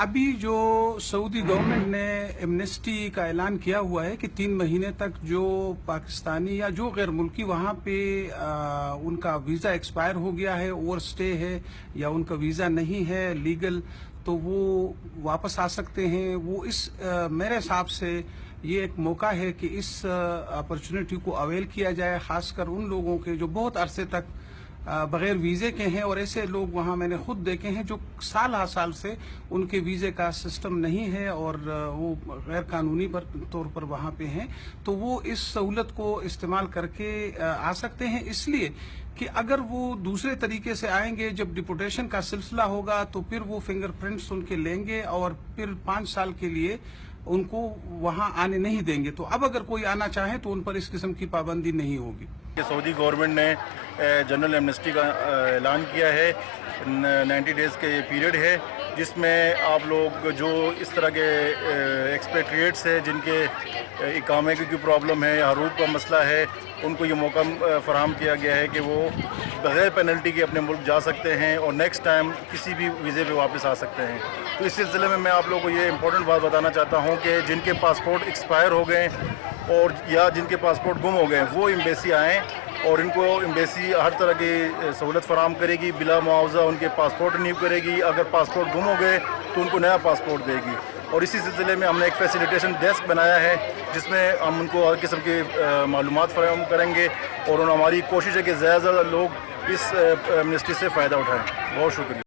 ابھی جو سعودی گورنمنٹ نے ایمنسٹی کا اعلان کیا ہوا ہے کہ 3 مہینے تک جو پاکستانی یا جو غیر ملکی وہاں پہ ان کا ویزا ایکسپائر ہو گیا ہے، اوور سٹے ہے یا ان کا ویزا نہیں ہے لیگل، تو وہ واپس آ سکتے ہیں۔ وہ اس میرے حساب سے یہ ایک موقع ہے کہ اس اپرچونٹی کو اویل کیا جائے، خاص کر ان لوگوں کے جو بہت عرصے تک بغیر ویزے کے ہیں، اور ایسے لوگ وہاں میں نے خود دیکھے ہیں جو سال ہر سال سے ان کے ویزے کا سسٹم نہیں ہے اور وہ غیر قانونی طور پر وہاں پہ ہیں، تو وہ اس سہولت کو استعمال کر کے آ سکتے ہیں۔ اس لیے کہ اگر وہ دوسرے طریقے سے آئیں گے، جب ڈپورٹیشن کا سلسلہ ہوگا تو پھر وہ فنگر پرنٹس ان کے لیں گے اور پھر 5 سال کے لیے ان کو وہاں آنے نہیں دیں گے۔ تو اب اگر کوئی آنا چاہے تو ان پر اس قسم کی پابندی نہیں ہوگی۔ سعودی گورنمنٹ نے جنرل ایمنسٹی کا اعلان کیا ہے، 90 ڈیز کے پیریڈ ہے، جس میں آپ لوگ جو اس طرح کے ایکسپیٹریٹس ہیں جن کے اقامے کی کوئی پرابلم ہے یا حروب کا مسئلہ ہے، ان کو یہ موقع فراہم کیا گیا ہے کہ وہ بغیر پینلٹی کے اپنے ملک جا سکتے ہیں اور نیکسٹ ٹائم کسی بھی ویزے پہ واپس آ سکتے ہیں۔ تو اس سلسلے میں آپ لوگوں کو یہ امپورٹنٹ بات بتانا چاہتا ہوں کہ جن کے پاسپورٹ ایکسپائر ہو گئے اور یا جن کے پاسپورٹ گم ہو گئے وہ ایمبیسی آئیں، اور ان کو ایمبیسی ہر طرح کی سہولت فراہم کرے گی، بلا معاوضہ ان کے پاسپورٹ رینیو کرے گی۔ اگر پاسپورٹ گم ہو گئے تو ان کو نیا پاسپورٹ دے گی، اور اسی سلسلے میں ہم نے ایک فیسیلیٹیشن ڈیسک بنایا ہے جس میں ہم ان کو ہر قسم کی معلومات فراہم کریں گے، اور ہماری کوشش ہے کہ زیادہ سے زیادہ لوگ اس ایمنسٹی سے فائدہ اٹھائیں۔ بہت شکریہ۔